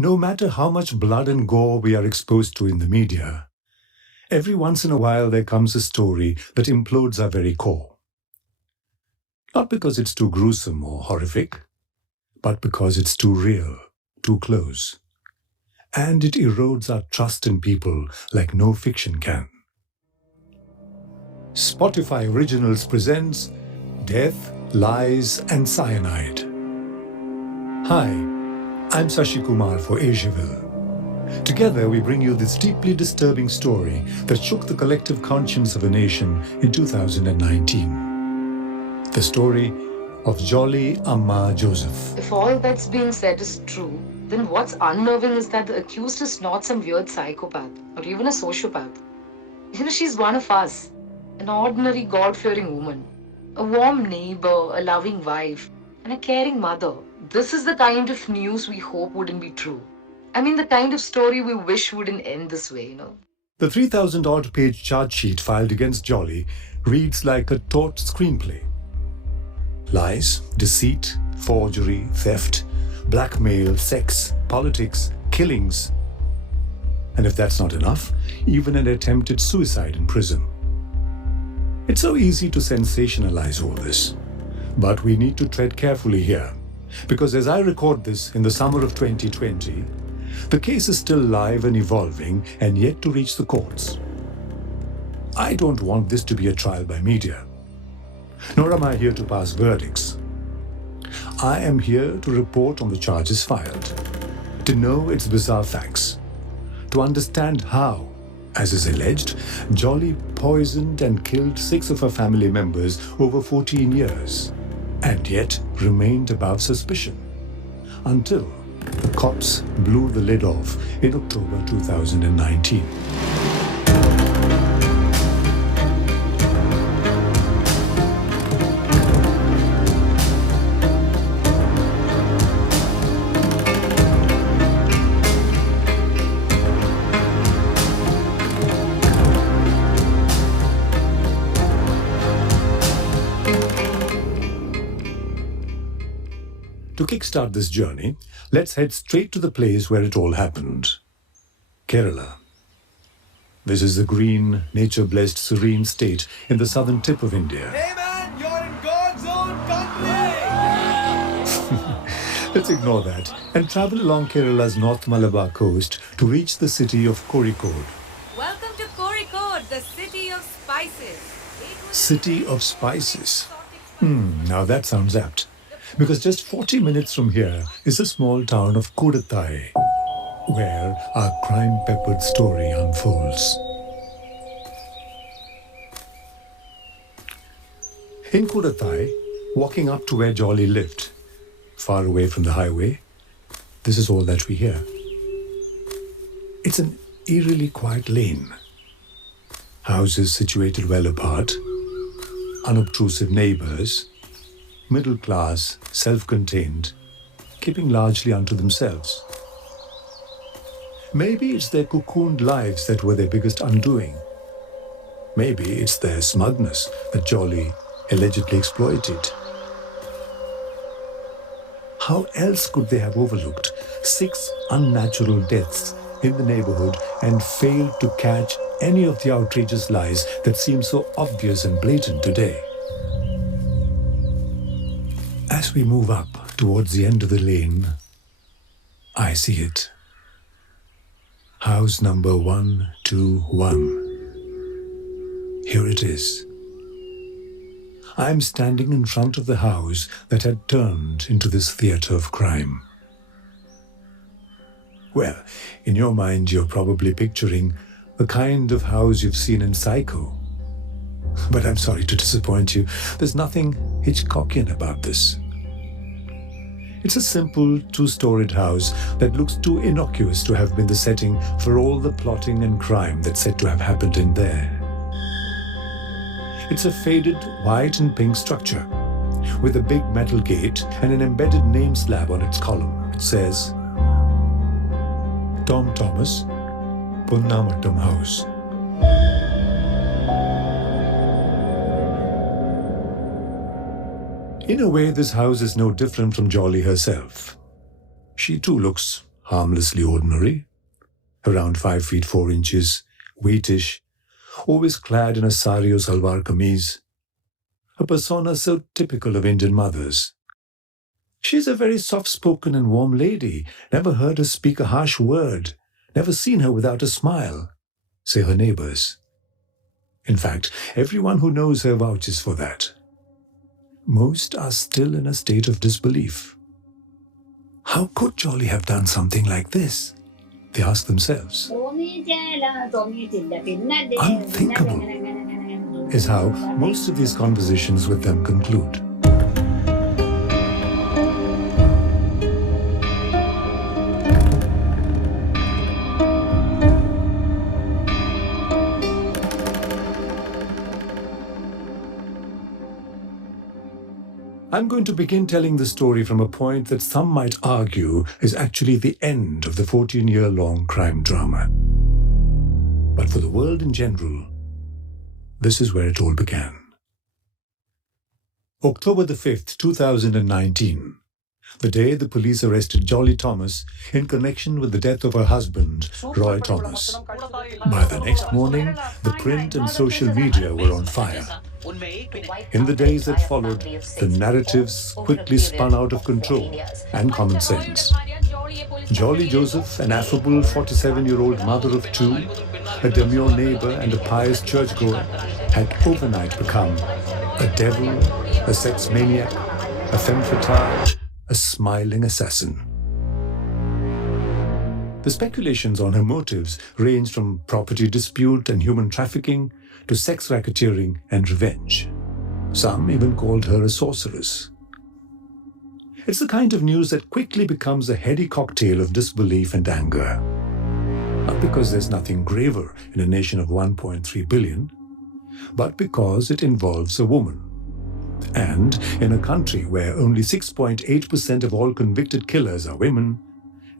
No matter how much blood and gore we are exposed to in the media, every once in a while there comes a story that implodes our very core. Not because it's too gruesome or horrific, but because it's too real, too close. And it erodes our trust in people like no fiction can. Spotify Originals presents Death, Lies and Cyanide. Hi, I'm Sashi Kumar for Asiaville. Together we bring you this deeply disturbing story that shook the collective conscience of a nation in 2019. The story of Jolly Amma Joseph. If all that's being said is true, then what's unnerving is that the accused is not some weird psychopath or even a sociopath. She's one of us, an ordinary God-fearing woman, a warm neighbor, a loving wife, and a caring mother. This is the kind of news we hope wouldn't be true. I mean, the kind of story we wish wouldn't end this way. The 3,000-odd page charge sheet filed against Jolly reads like a taut screenplay. Lies, deceit, forgery, theft, blackmail, sex, politics, killings. And if that's not enough, even an attempted suicide in prison. It's so easy to sensationalize all this. But we need to tread carefully here. Because as I record this in the summer of 2020, the case is still live and evolving and yet to reach the courts. I don't want this to be a trial by media. Nor am I here to pass verdicts. I am here to report on the charges filed, to know its bizarre facts, to understand how, as is alleged, Jolly poisoned and killed 6 of her family members over 14 years, and yet remained above suspicion, until the cops blew the lid off in October 2019. To kickstart this journey, let's head straight to the place where it all happened. Kerala. This is the green, nature-blessed, serene state in the southern tip of India. Hey man, you're in God's own country! Let's ignore that and travel along Kerala's North Malabar coast to reach the city of Kozhikode. Welcome to Kozhikode, the city of spices. City of spices. Now that sounds apt. Because just 40 minutes from here is the small town of Kudathai, where our crime-peppered story unfolds. In Kudathai, walking up to where Jolly lived, far away from the highway, this is all that we hear. It's an eerily quiet lane. Houses situated well apart, unobtrusive neighbors, middle class, self-contained, keeping largely unto themselves. Maybe it's their cocooned lives that were their biggest undoing. Maybe it's their smugness that Jolly allegedly exploited. How else could they have overlooked 6 unnatural deaths in the neighborhood and failed to catch any of the outrageous lies that seem so obvious and blatant today? As we move up towards the end of the lane, I see it. House number 121. Here it is. I'm standing in front of the house that had turned into this theater of crime. Well, in your mind, you're probably picturing the kind of house you've seen in Psycho. But I'm sorry to disappoint you. There's nothing Hitchcockian about this. It's a simple 2-storied house that looks too innocuous to have been the setting for all the plotting and crime that's said to have happened in there. It's a faded white and pink structure with a big metal gate and an embedded name slab on its column. It says, Tom Thomas, Punnamattam House. In a way, this house is no different from Jolly herself. She too looks harmlessly ordinary, around 5 feet 4 inches, weightish, always clad in a sari or salwar kameez, a persona so typical of Indian mothers. She's a very soft-spoken and warm lady, never heard her speak a harsh word, never seen her without a smile, say her neighbors. In fact, everyone who knows her vouches for that. Most are still in a state of disbelief. How could Jolly have done something like this? They ask themselves. Unthinkable is how most of these conversations with them conclude. I'm going to begin telling the story from a point that some might argue is actually the end of the 14-year-long crime drama. But for the world in general, this is where it all began. October the 5th, 2019, the day the police arrested Jolly Thomas in connection with the death of her husband, Roy Thomas. By the next morning, the print and social media were on fire. In the days that followed, the narratives quickly spun out of control and common sense. Jolly Joseph, an affable 47-year-old mother of two, a demure neighbor and a pious churchgoer, had overnight become a devil, a sex maniac, a femme fatale, a smiling assassin. The speculations on her motives ranged from property dispute and human trafficking to sex racketeering and revenge. Some even called her a sorceress. It's the kind of news that quickly becomes a heady cocktail of disbelief and anger. Not because there's nothing graver in a nation of 1.3 billion, but because it involves a woman. And in a country where only 6.8% of all convicted killers are women,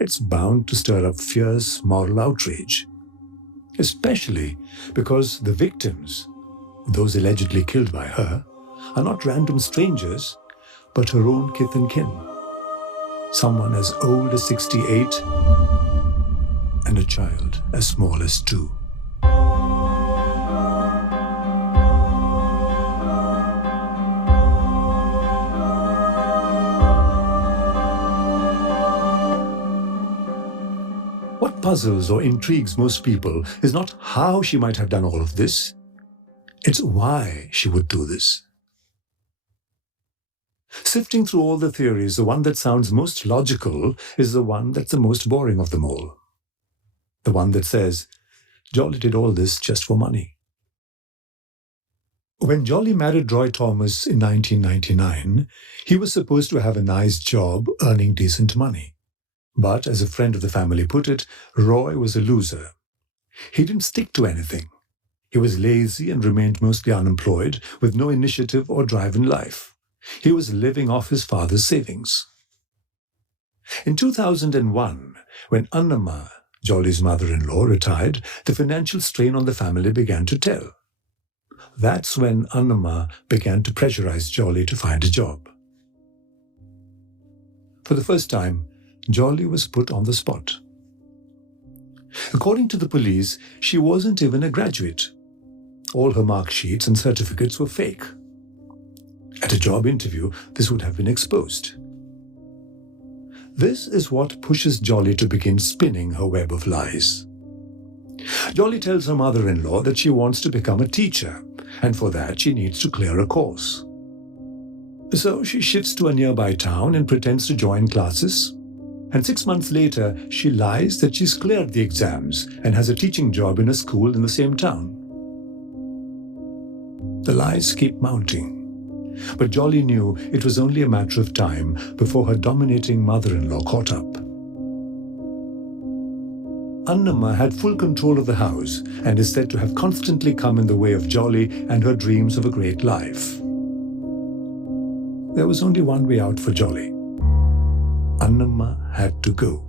it's bound to stir up fierce moral outrage. Especially because the victims, those allegedly killed by her, are not random strangers, but her own kith and kin. Someone as old as 68 and a child as small as 2. What puzzles or intrigues most people is not how she might have done all of this, it's why she would do this. Sifting through all the theories, the one that sounds most logical is the one that's the most boring of them all. The one that says, Jolly did all this just for money. When Jolly married Roy Thomas in 1999, he was supposed to have a nice job earning decent money. But, as a friend of the family put it, Roy was a loser. He didn't stick to anything. He was lazy and remained mostly unemployed, with no initiative or drive in life. He was living off his father's savings. In 2001, when Annamma, Jolly's mother-in-law, retired, the financial strain on the family began to tell. That's when Annamma began to pressurize Jolly to find a job. For the first time, Jolly was put on the spot. According to the police, she wasn't even a graduate. All her mark sheets and certificates were fake. At a job interview, this would have been exposed. This is what pushes Jolly to begin spinning her web of lies. Jolly tells her mother-in-law that she wants to become a teacher, and for that she needs to clear a course. So she shifts to a nearby town and pretends to join classes. And 6 months later, she lies that she's cleared the exams and has a teaching job in a school in the same town. The lies keep mounting. But Jolly knew it was only a matter of time before her dominating mother-in-law caught up. Annamma had full control of the house and is said to have constantly come in the way of Jolly and her dreams of a great life. There was only one way out for Jolly. Annamma had to go.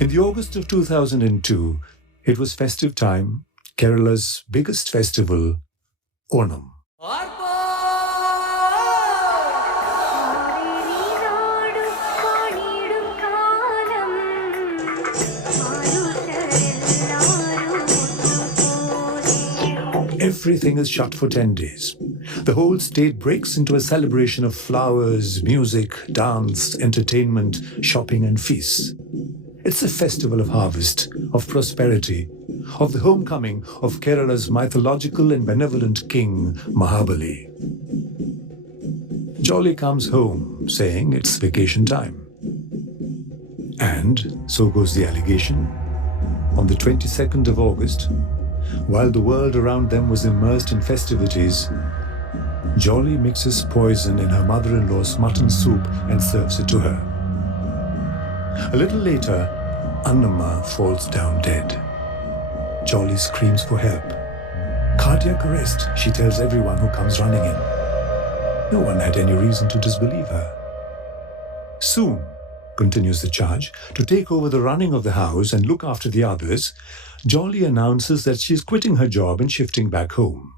In the August of 2002, It was festive time, Kerala's biggest festival, Onam. Everything is shut for 10 days. The whole state breaks into a celebration of flowers, music, dance, entertainment, shopping and feasts. It's a festival of harvest, of prosperity, of the homecoming of Kerala's mythological and benevolent king, Mahabali. Jolly comes home, saying it's vacation time. And, so goes the allegation, on the 22nd of August, while the world around them was immersed in festivities, Jolly mixes poison in her mother-in-law's mutton soup and serves it to her. A little later, Annamma falls down dead. Jolly screams for help. Cardiac arrest, she tells everyone who comes running in. No one had any reason to disbelieve her. Soon, continues the charge, to take over the running of the house and look after the others, Jolly announces that she is quitting her job and shifting back home.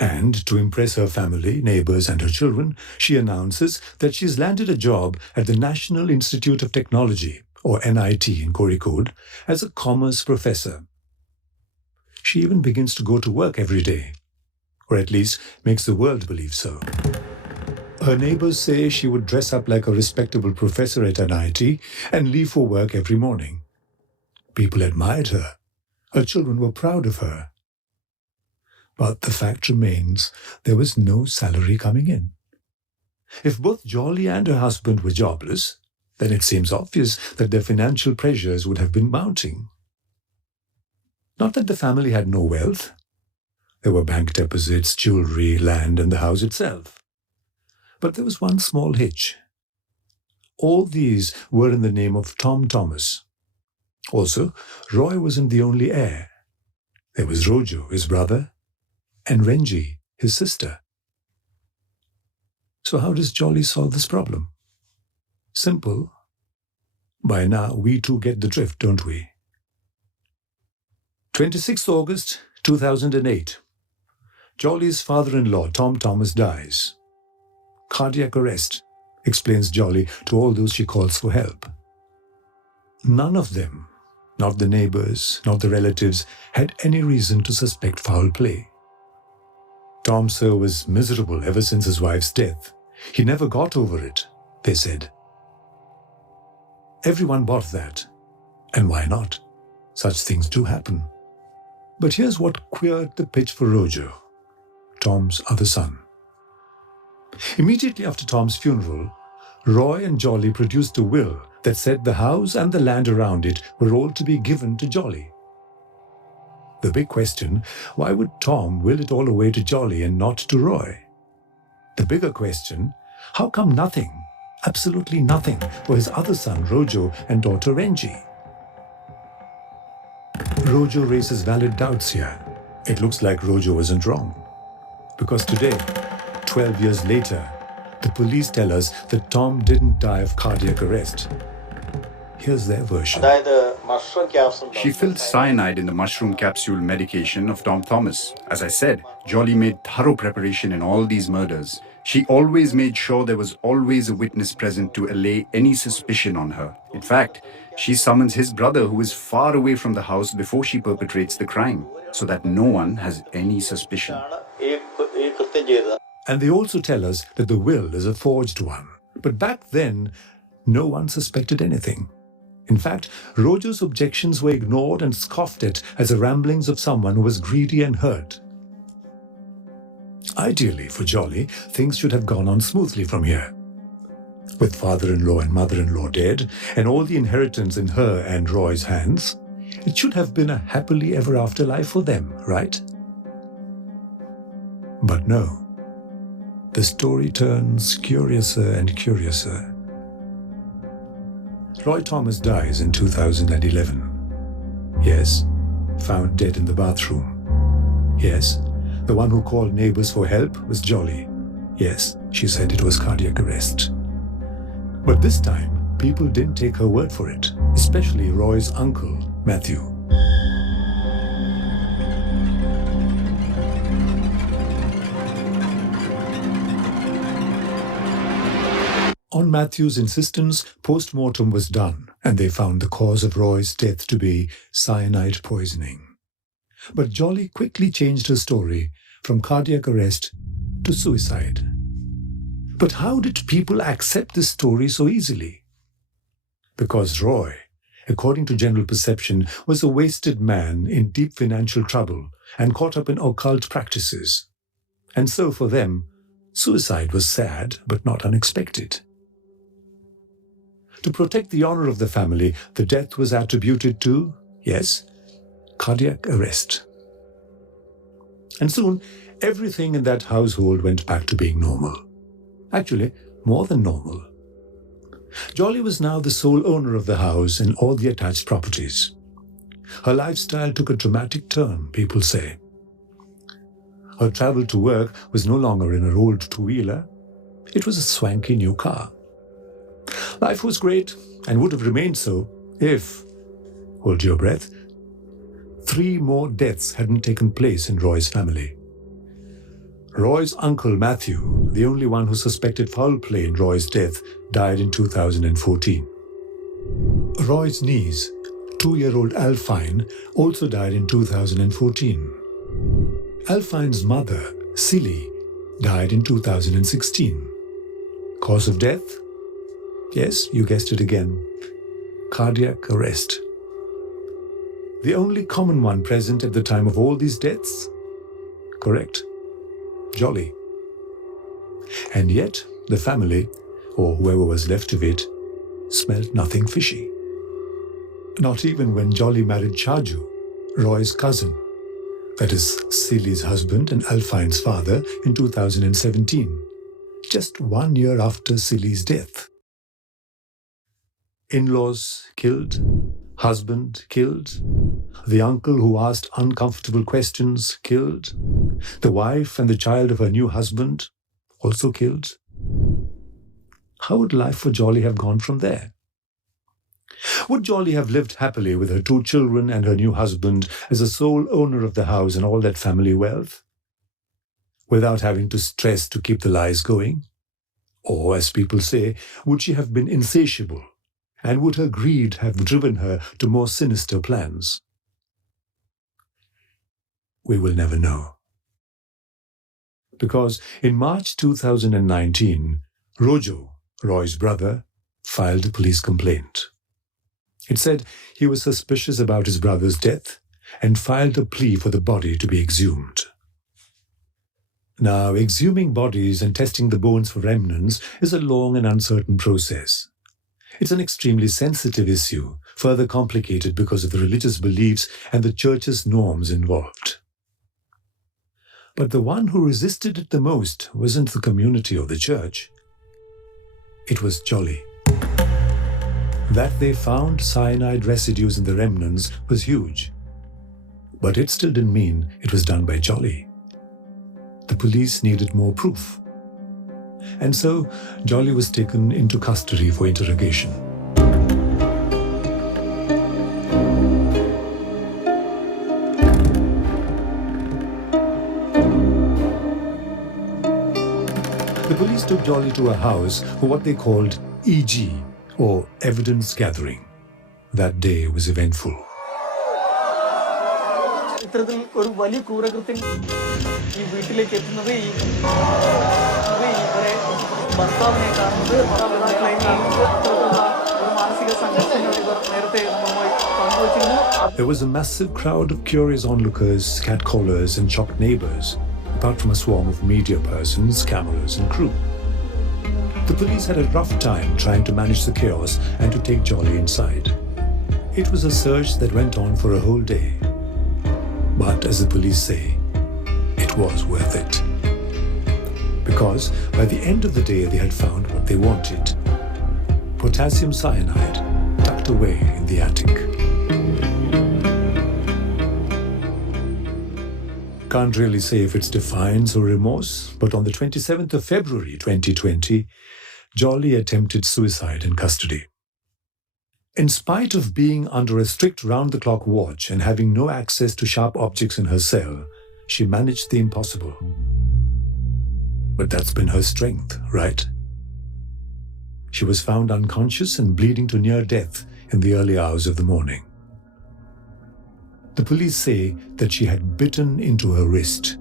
And to impress her family, neighbors and her children, she announces that she's landed a job at the National Institute of Technology, or NIT in Kozhikode, as a commerce professor. She even begins to go to work every day, or at least makes the world believe so. Her neighbors say she would dress up like a respectable professor at NIT and leave for work every morning. People admired her. Her children were proud of her. But the fact remains, there was no salary coming in. If both Jolly and her husband were jobless, then it seems obvious that their financial pressures would have been mounting. Not that the family had no wealth. There were bank deposits, jewelry, land, and the house itself. But there was one small hitch. All these were in the name of Tom Thomas. Also, Roy wasn't the only heir. There was Rojo, his brother, and Renji, his sister. So how does Jolly solve this problem? Simple. By now, we too get the drift, don't we? 26th August 2008. Jolly's father-in-law, Tom Thomas, dies. Cardiac arrest, explains Jolly to all those she calls for help. None of them, not the neighbors, not the relatives, had any reason to suspect foul play. Tom, sir, was miserable ever since his wife's death. He never got over it, they said. Everyone bought that. And why not? Such things do happen. But here's what queered the pitch for Rojo, Tom's other son. Immediately after Tom's funeral, Roy and Jolly produced a will that said the house and the land around it were all to be given to Jolly. The big question, why would Tom will it all away to Jolly and not to Roy? The bigger question, how come nothing, absolutely nothing, for his other son Rojo and daughter Renji? Rojo raises valid doubts here. It looks like Rojo wasn't wrong. Because today, 12 years later, the police tell us that Tom didn't die of cardiac arrest. Here's their version. She filled cyanide in the mushroom capsule medication of Tom Thomas. As I said, Jolly made thorough preparation in all these murders. She always made sure there was always a witness present to allay any suspicion on her. In fact, she summons his brother, who is far away from the house, before she perpetrates the crime, so that no one has any suspicion. And they also tell us that the will is a forged one. But back then, no one suspected anything. In fact, Rojo's objections were ignored and scoffed at as the ramblings of someone who was greedy and hurt. Ideally, for Jolly, things should have gone on smoothly from here. With father-in-law and mother-in-law dead, and all the inheritance in her and Roy's hands, it should have been a happily ever after life for them, right? But no. The story turns curiouser and curiouser. Roy Thomas dies in 2011. Yes, found dead in the bathroom. Yes, the one who called neighbors for help was Jolly. Yes, she said it was cardiac arrest. But this time, people didn't take her word for it, especially Roy's uncle, Matthew. On Matthew's insistence, post-mortem was done, and they found the cause of Roy's death to be cyanide poisoning. But Jolly quickly changed her story from cardiac arrest to suicide. But how did people accept this story so easily? Because Roy, according to general perception, was a wasted man in deep financial trouble and caught up in occult practices. And so for them, suicide was sad but not unexpected. To protect the honor of the family, the death was attributed to, yes, cardiac arrest. And soon, everything in that household went back to being normal. Actually, more than normal. Jolly was now the sole owner of the house and all the attached properties. Her lifestyle took a dramatic turn, people say. Her travel to work was no longer in her old two-wheeler. It was a swanky new car. Life was great and would have remained so if, hold your breath, 3 more deaths hadn't taken place in Roy's family. Roy's uncle Matthew, the only one who suspected foul play in Roy's death, died in 2014. Roy's niece, 2-year-old Alphine, also died in 2014. Alphine's mother, Silly, died in 2016. Cause of death? Yes, you guessed it again. Cardiac arrest. The only common one present at the time of all these deaths? Correct. Jolly. And yet, the family, or whoever was left of it, smelled nothing fishy. Not even when Jolly married Chaju, Roy's cousin, that is, Silly's husband and Alphine's father, in 2017, just 1 year after Silly's death. In-laws killed, husband killed, the uncle who asked uncomfortable questions killed, the wife and the child of her new husband also killed. How would life for Jolly have gone from there? Would Jolly have lived happily with her 2 children and her new husband as the sole owner of the house and all that family wealth, without having to stress to keep the lies going? Or, as people say, would she have been insatiable? And would her greed have driven her to more sinister plans? We will never know. Because in March 2019, Rojo, Roy's brother, filed a police complaint. It said he was suspicious about his brother's death and filed a plea for the body to be exhumed. Now, exhuming bodies and testing the bones for remnants is a long and uncertain process. It's an extremely sensitive issue, further complicated because of the religious beliefs and the church's norms involved. But the one who resisted it the most wasn't the community or the church. It was Jolly. That they found cyanide residues in the remnants was huge. But it still didn't mean it was done by Jolly. The police needed more proof. And so, Jolly was taken into custody for interrogation. The police took Jolly to a house for what they called EG, or evidence gathering. That day was eventful. There was a massive crowd of curious onlookers, catcallers, and shocked neighbors, apart from a swarm of media persons, cameras, and crew. The police had a rough time trying to manage the chaos and to take Jolly inside. It was a search that went on for a whole day. But as the police say, it was worth it. Because by the end of the day they had found what they wanted. Potassium cyanide tucked away in the attic. Can't really say if it's defiance or remorse, but on the 27th of February 2020, Jolly attempted suicide in custody. In spite of being under a strict round-the-clock watch and having no access to sharp objects in her cell, she managed the impossible. But that's been her strength, right? She was found unconscious and bleeding to near death in the early hours of the morning. The police say that she had bitten into her wrist.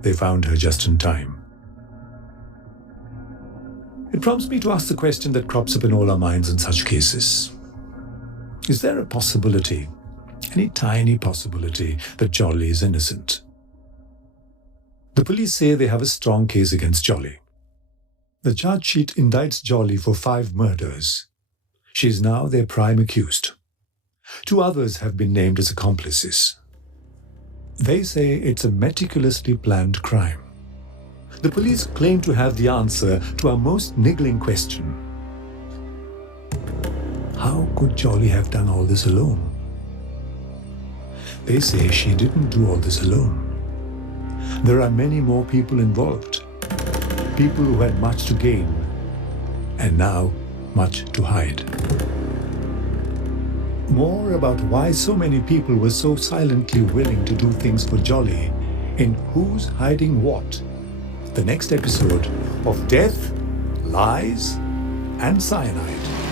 They found her just in time. It prompts me to ask the question that crops up in all our minds in such cases. Is there a possibility, any tiny possibility, that Jolly is innocent? The police say they have a strong case against Jolly. The charge sheet indicts Jolly for 5 murders. She is now their prime accused. 2 others have been named as accomplices. They say it's a meticulously planned crime. The police claim to have the answer to our most niggling question. How could Jolly have done all this alone? They say she didn't do all this alone. There are many more people involved. People who had much to gain, and now much to hide. More about why so many people were so silently willing to do things for Jolly in Who's Hiding What? The next episode of Death, Lies, and Cyanide.